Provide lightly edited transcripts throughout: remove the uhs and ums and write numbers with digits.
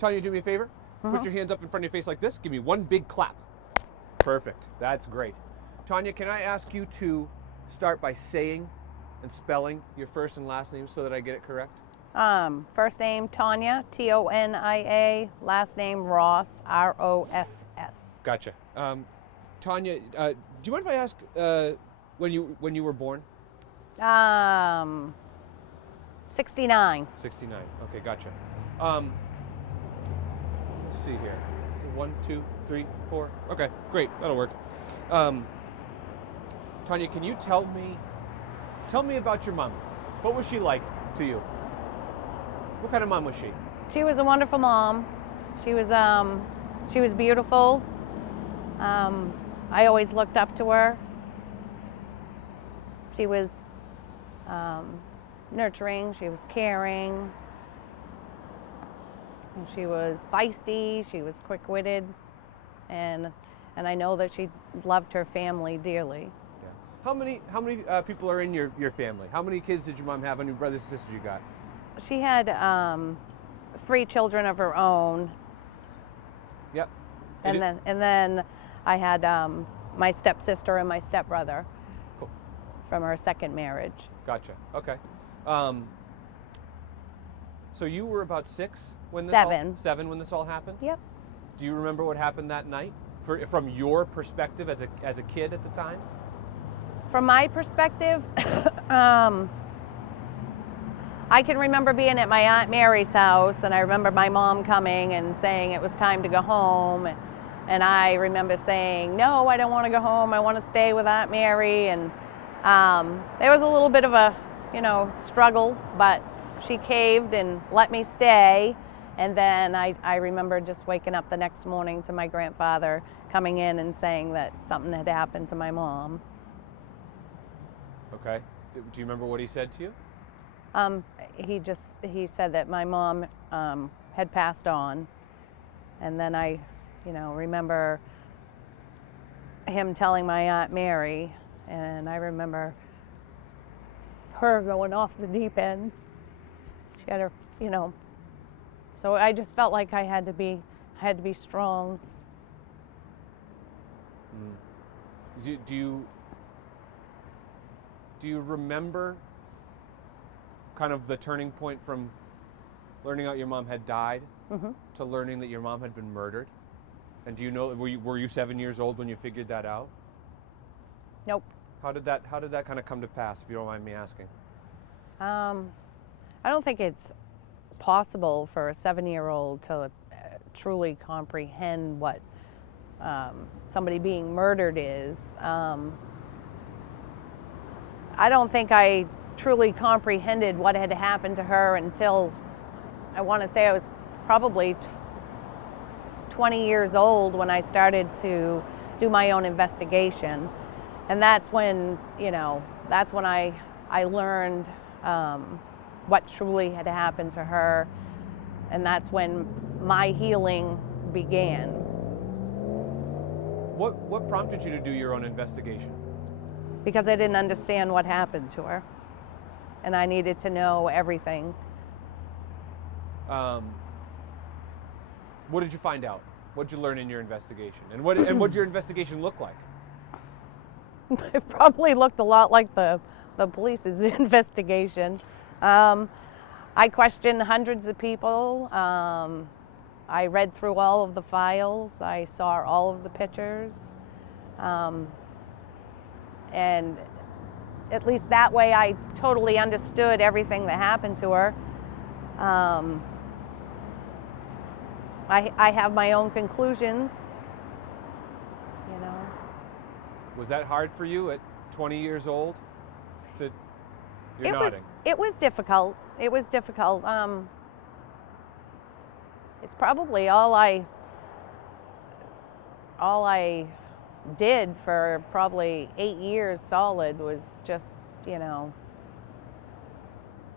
Tonia, do me a favor. Put your hands up in front of your face like this. Give me one big clap. Perfect. That's great. Tonia, can I ask you to start by saying and spelling your first and last name so that I get it correct? First name Tonia, Tonia. Last name Ross, Ross. Gotcha. Tonia, do you mind if I ask when you were born? 69. 69. Okay, gotcha. Let's see here. Is it 1, 2, 3, 4? Okay, great. That'll work. Tonia, can you tell me about your mom? What was she like to you? What kind of mom was she? She was a wonderful mom. She was beautiful. I always looked up to her. She was nurturing. She was caring. She was feisty. She was quick-witted, and I know that she loved her family dearly. Yeah. How many people are in your family? How many kids did your mom have? How many brothers and sisters you got? She had 3 children of her own. Yep. And then I had my stepsister and my stepbrother. Cool. From her second marriage. Gotcha. Okay. So you were about 6 when this 7 when this all happened? Yep. Do you remember what happened that night from your perspective as a kid at the time? From my perspective, I can remember being at my Aunt Mary's house, and I remember my mom coming and saying it was time to go home. And I remember saying, no, I don't want to go home. I want to stay with Aunt Mary. And there was a little bit of a, struggle, but she caved and let me stay. And then I remember just waking up the next morning to my grandfather coming in and saying that something had happened to my mom. Okay. Do you remember what he said to you? He said that my mom had passed on, and then I remember him telling my Aunt Mary, and I remember her going off the deep end. She had her, so I just felt like I had to be strong. Do you remember kind of the turning point from learning out your mom had died to learning that your mom had been murdered? And do you know, were you 7 years old when you figured that out? Nope. How did that kind of come to pass, if you don't mind me asking? I don't think it's possible for a 7-year-old to truly comprehend what somebody being murdered is. I don't think I truly comprehended what had happened to her until, I want to say I was probably 20 years old when I started to do my own investigation. And that's when, I learned what truly had happened to her. And that's when my healing began. What prompted you to do your own investigation? Because I didn't understand what happened to her. And I needed to know everything. What did you find out? What did you learn in your investigation? And what did your investigation look like? It probably looked a lot like the police's investigation. I questioned hundreds of people. I read through all of the files. I saw all of the pictures. And at least that way I totally understood everything that happened to her. I have my own conclusions, Was that hard for you at 20 years old? You're nodding. It was difficult. It was difficult. It's probably all I did for probably 8 years solid was just,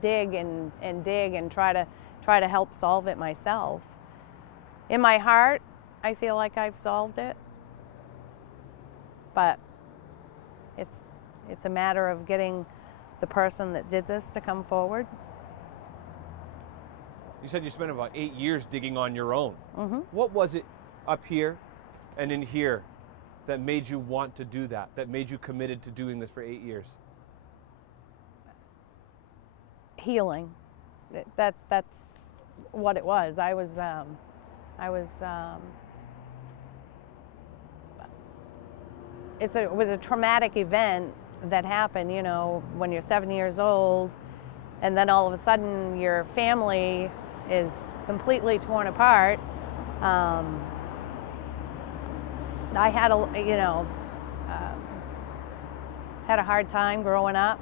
dig and dig and try to help solve it myself. In my heart, I feel like I've solved it, but it's a matter of getting the person that did this to come forward. You said you spent about 8 years digging on your own. Mm-hmm. What was it up here and in here that made you want to do that made you committed to doing this for 8 years? Healing. That's what it was. It was a traumatic event that happened, you know, when you're 7 years old, and then all of a sudden your family is completely torn apart. I had had a hard time growing up.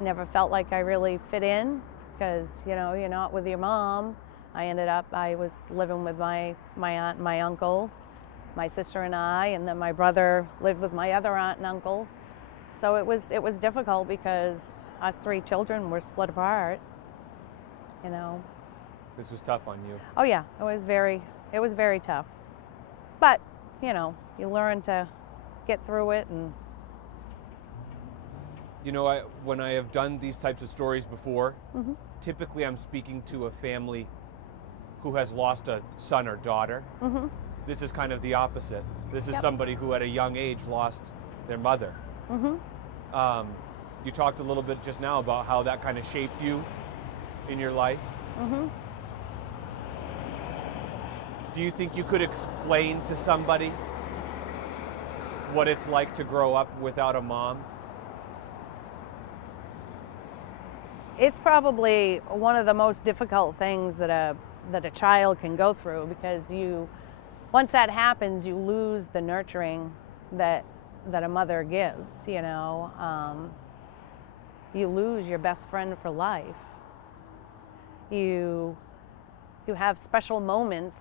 Never felt like I really fit in because, you know, you're not with your mom. I was living with my aunt and my uncle, my sister and I, and then my brother lived with my other aunt and uncle. So it was difficult because us 3 children were split apart, you know. This was tough on you. Oh yeah, it was very tough. But, you know, you learn to get through it. And you know, when I have done these types of stories before, mm-hmm. typically I'm speaking to a family who has lost a son or daughter. Mm-hmm. This is kind of the opposite. This is Yep. somebody who at a young age lost their mother. Mm-hmm. You talked a little bit just now about how that kind of shaped you in your life. Mm-hmm. Do you think you could explain to somebody what it's like to grow up without a mom? It's probably one of the most difficult things that a child can go through, because once that happens, you lose the nurturing that a mother gives, you know. You lose your best friend for life. You have special moments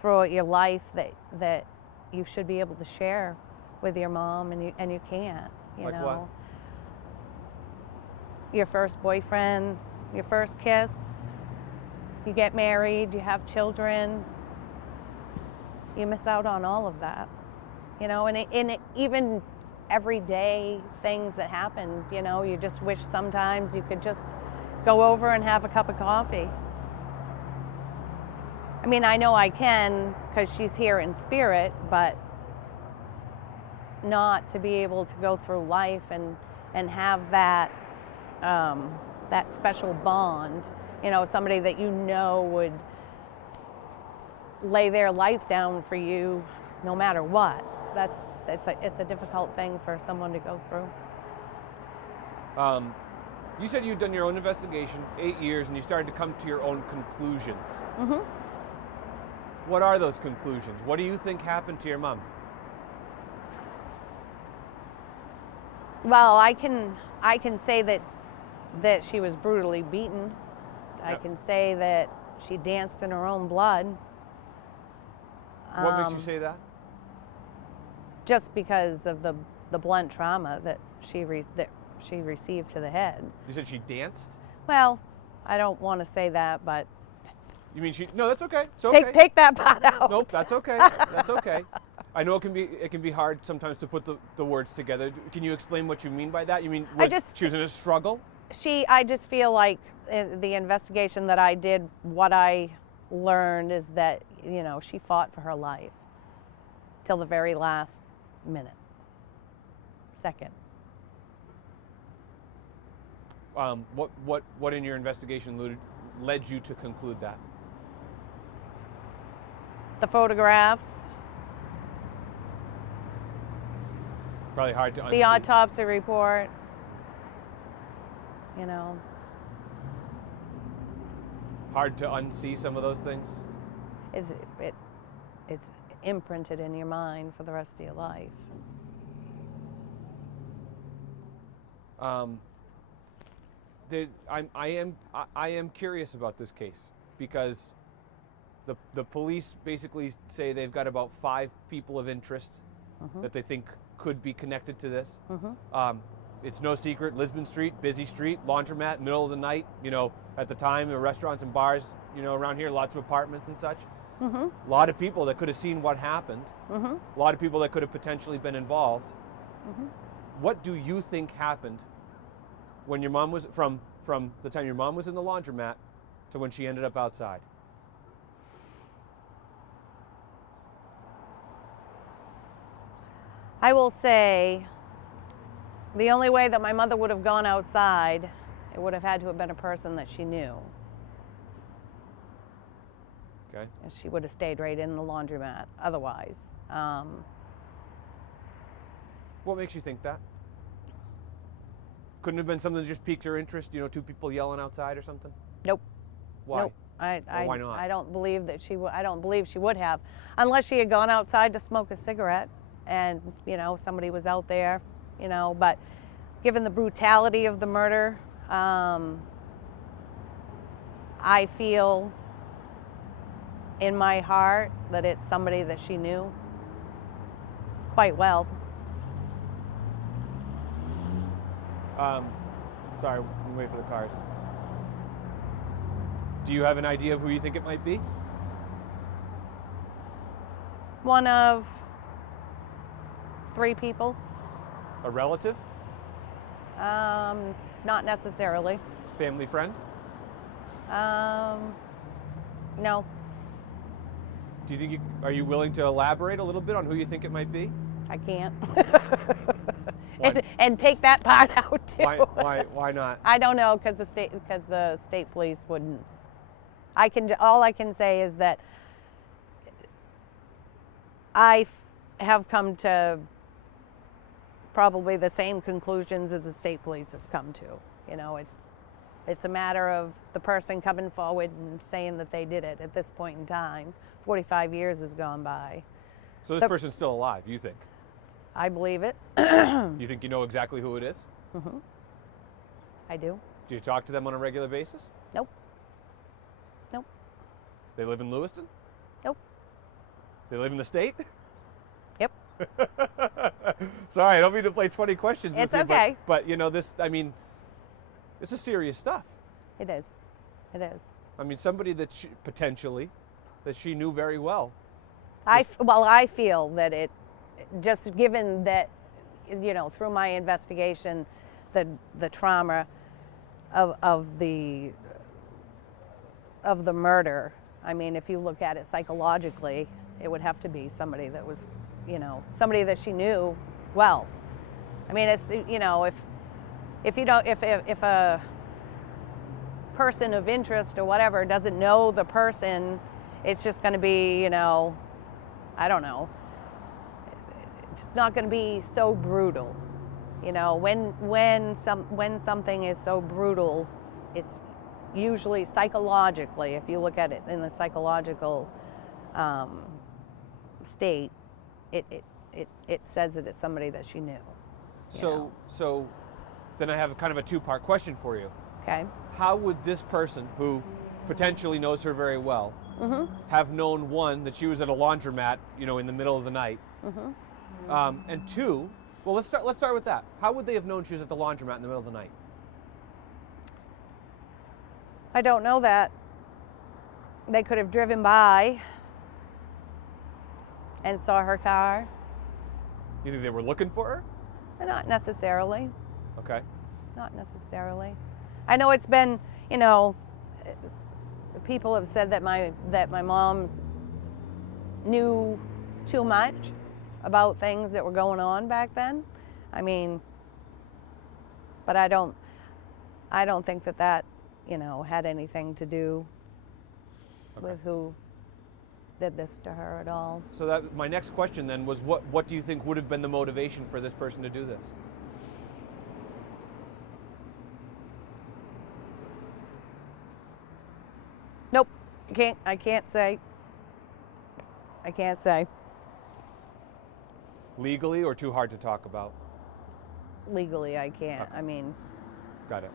throughout your life that you should be able to share with your mom, and you can't, you like know. What? Your first boyfriend, your first kiss, you get married, you have children, you miss out on all of that, you know. And even everyday things that happen, you know, you just wish sometimes you could just go over and have a cup of coffee. I mean, I know I can because she's here in spirit, but not to be able to go through life and have that that special bond, you know, somebody that you know would lay their life down for you no matter what. It's a difficult thing for someone to go through. You said you'd done your own investigation, 8 years, and you started to come to your own conclusions. Mm-hmm. What are those conclusions? What do you think happened to your mom? Well, I can say that she was brutally beaten. I Yep. can say that she danced in her own blood. What makes you say that? Just because of the blunt trauma that she received to the head. You said she danced? Well, I don't want to say that, but You mean she? No, that's okay. It's okay. take that part out. Nope, that's okay. That's okay. I know it can be hard sometimes to put the words together. Can you explain what you mean by that? You mean she was in a struggle? I just feel like the investigation that I did, what I learned is that, you know, she fought for her life till the very last second. What in your investigation led you to conclude that? The photographs, Probably hard to unsee. the autopsy report, you know. Hard to unsee some of those things? It's imprinted in your mind for the rest of your life. I am curious about this case because the police basically say they've got about 5 people of interest Mm-hmm. that they think could be connected to this. Mm-hmm. It's no secret, Lisbon Street, busy street, laundromat, middle of the night. You know, at the time, the restaurants and bars, you know, around here, lots of apartments and such. Mm-hmm. A lot of people that could have seen what happened. Mm-hmm. A lot of people that could have potentially been involved. Mm-hmm. What do you think happened when your mom was, from from the time your mom was in the laundromat to when she ended up outside? I will say the only way that my mother would have gone outside, it would have had to have been a person that she knew. Okay. And she would have stayed right in the laundromat otherwise. What makes you think that? Couldn't have been something that just piqued her interest, you know, two people yelling outside or something? Nope. Why? Nope. Why not? I don't believe that I don't believe she would have, unless she had gone outside to smoke a cigarette, and you know somebody was out there, you know. But given the brutality of the murder, I feel in my heart that it's somebody that she knew quite well. Sorry, we wait for the cars. Do you have an idea of who you think it might be? One of 3 people. A relative? Not necessarily. Family friend? No. Do you think are you willing to elaborate a little bit on who you think it might be? I can't. and take that part out too. Why not? I don't know, because the state police wouldn't. All I can say is that I have come to probably the same conclusions as the state police have come to. You know, it's a matter of the person coming forward and saying that they did it at this point in time. 45 years has gone by. So this person's still alive, you think? I believe it. You think you know exactly who it is? Mm-hmm. I do. Do you talk to them on a regular basis? Nope. Nope. They live in Lewiston? Nope. They live in the state? Yep. Sorry, I don't mean to play 20 questions It's with you, okay. but you know, this is serious stuff. It is. It is. I mean, somebody that potentially that she knew very well. I feel that it, just given that, you know, through my investigation, the trauma of the murder. I mean, if you look at it psychologically, it would have to be somebody that was, you know, somebody that she knew well. I mean, it's, you know, if a person of interest or whatever doesn't know the person, it's just going to be, you know, I don't know. It's not going to be so brutal. You know, when something is so brutal, it's usually psychologically, if you look at it in the psychological state, it says that it's somebody that she knew. So then I have kind of a two-part question for you. Okay. How would this person, who potentially knows her very well, have known, one, that she was at a laundromat, you know, in the middle of the night, and two, well, let's start with that. How would they have known she was at the laundromat in the middle of the night? I don't know that. They could have driven by and saw her car. You think they were looking for her? Not necessarily. Okay. Not necessarily. I know it's been, you know, people have said that my mom knew too much about things that were going on back then. I mean, but I don't think that, you know, had anything to do with who did this to her at all. So that my next question then was, what do you think would have been the motivation for this person to do this? Nope. I can't say. I can't say. Legally, or too hard to talk about? Legally, I can't. Okay. I mean, Got it.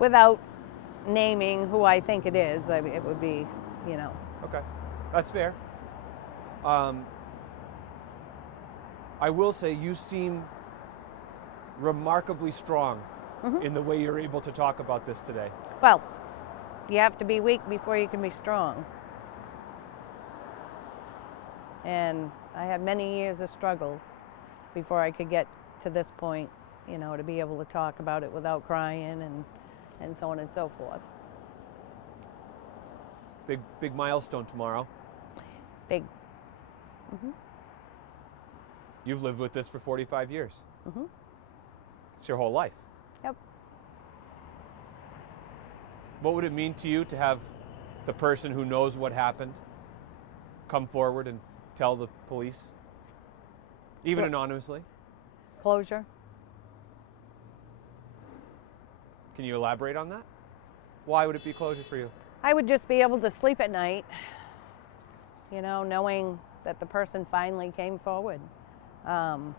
without naming who I think it is, I mean, it would be, you know. Okay, that's fair. I will say you seem remarkably strong in the way you're able to talk about this today. Well, you have to be weak before you can be strong. And I had many years of struggles before I could get to this point, you know, to be able to talk about it without crying and, and so on and so forth. Big milestone tomorrow. Big. You've lived with this for 45 years. Mm-hmm. It's your whole life. Yep. What would it mean to you to have the person who knows what happened come forward and tell the police, even anonymously? Closure. Can you elaborate on that? Why would it be closure for you? I would just be able to sleep at night, you know, knowing that the person finally came forward. Bleh.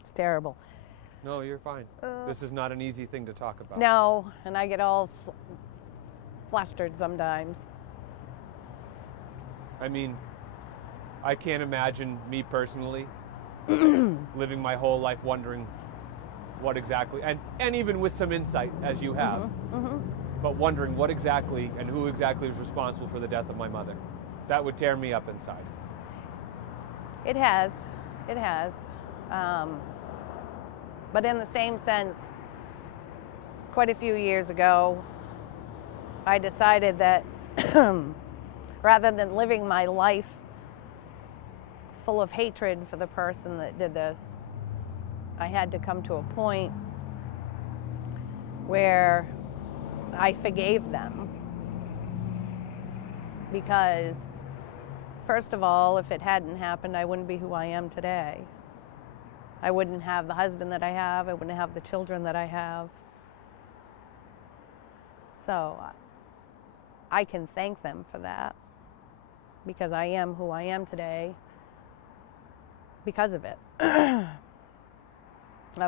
It's terrible. No, you're fine. This is not an easy thing to talk about. No, and I get all flustered sometimes. I mean, I can't imagine me personally living my whole life wondering what exactly, and even with some insight as you have, but wondering what exactly and who exactly was responsible for the death of my mother. That would tear me up inside. It has. But in the same sense, quite a few years ago, I decided that rather than living my life full of hatred for the person that did this, I had to come to a point where I forgave them. Because, first of all, if it hadn't happened, I wouldn't be who I am today. I wouldn't have the husband that I have. I wouldn't have the children that I have. So I can thank them for that, because I am who I am today because of it. I've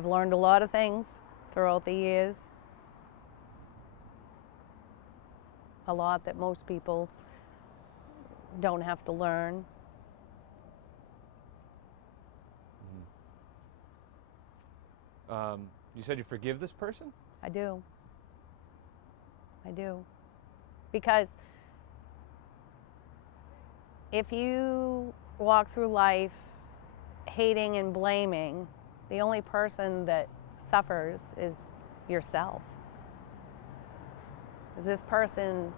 learned a lot of things throughout the years. A lot that most people don't have to learn. You said you forgive this person? I do. Because if you walk through life hating and blaming, the only person that suffers is yourself. As this person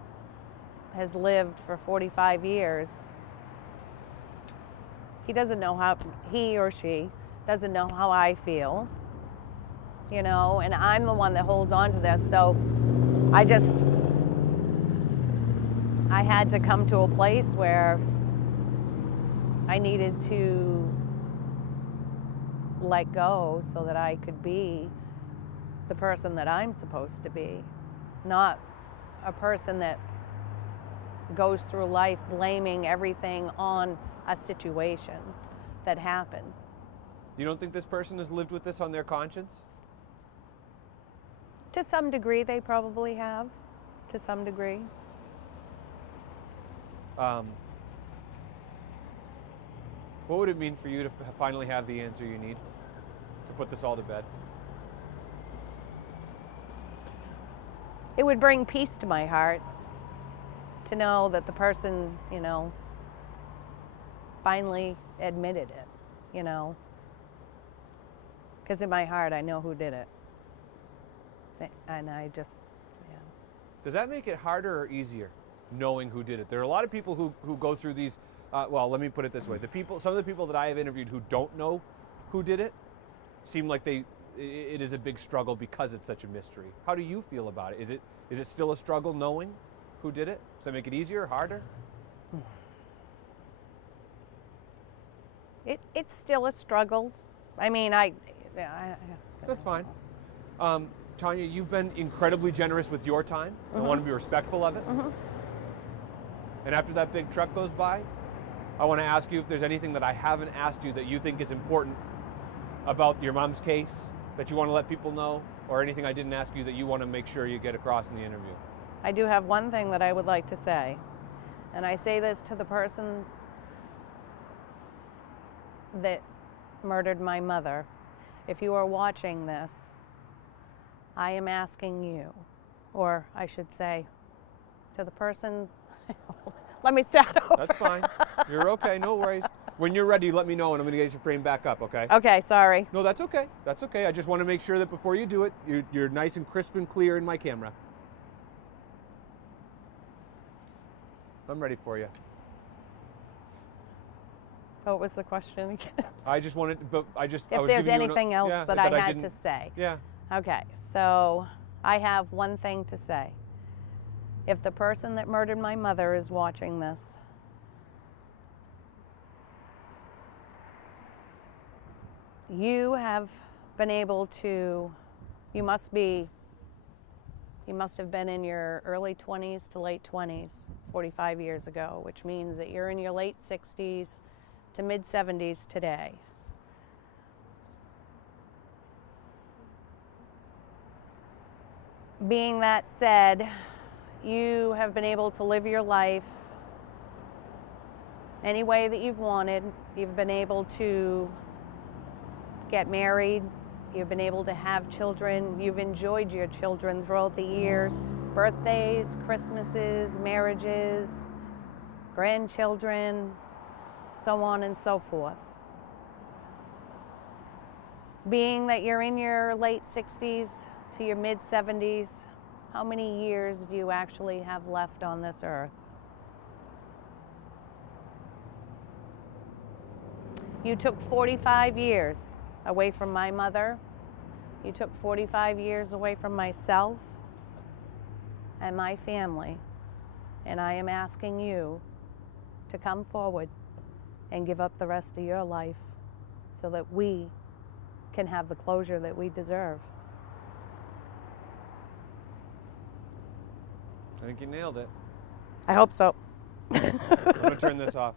has lived for 45 years, he or she doesn't know how I feel, you know, and I'm the one that holds on to this. So I had to come to a place where I needed to let go so that I could be the person that I'm supposed to be, not a person that goes through life blaming everything on a situation that happened. You don't think this person has lived with this on their conscience? To some degree, they probably have. To some degree. What would it mean for you to finally have the answer you need to put this all to bed? It would bring peace to my heart to know that the person, you know, finally admitted it, you know. Because in my heart, I know who did it. And I just, yeah. Does that make it harder or easier, knowing who did it? There are a lot of people who go through these, well, let me put it this way. Some of the people that I have interviewed who don't know who did it seem like it is a big struggle because it's such a mystery. How do you feel about it? Is it still a struggle knowing who did it? Does that make it easier or harder? It's still a struggle. I mean, That's fine. Tonia, you've been incredibly generous with your time. I want to be respectful of it. And after that big truck goes by, I want to ask you if there's anything that I haven't asked you that you think is important about your mom's case that you want to let people know, or anything I didn't ask you that you want to make sure you get across in the interview. I do have one thing that I would like to say, and I say this to the person that murdered my mother. If you are watching this, I am asking you, or I should say, to the person. Let me start over. That's fine. You're okay. No worries. When you're ready, let me know, and I'm going to get your frame back up, okay? Okay, sorry. No, that's okay. That's okay. I just want to make sure that before you do it, you're nice and crisp and clear in my camera. I'm ready for you. What was the question again? I just wanted, but I was If there's giving you anything else yeah, that I had didn't- to say. Yeah. Okay, so I have one thing to say. If the person that murdered my mother is watching this, you have been able to, you must have been in your early 20s to late 20s 45 years ago, which means that you're in your late 60s to mid 70s today. Being that said, you have been able to live your life any way that you've wanted. You've been able to get married. You've been able to have children. You've enjoyed your children throughout the years. Birthdays, Christmases, marriages, grandchildren, so on and so forth. Being that you're in your late 60s to your mid 70s, how many years do you actually have left on this earth? You took 45 years away from my mother. You took 45 years away from myself and my family. And I am asking you to come forward and give up the rest of your life so that we can have the closure that we deserve. I think you nailed it. I hope so. I'm going to turn this off.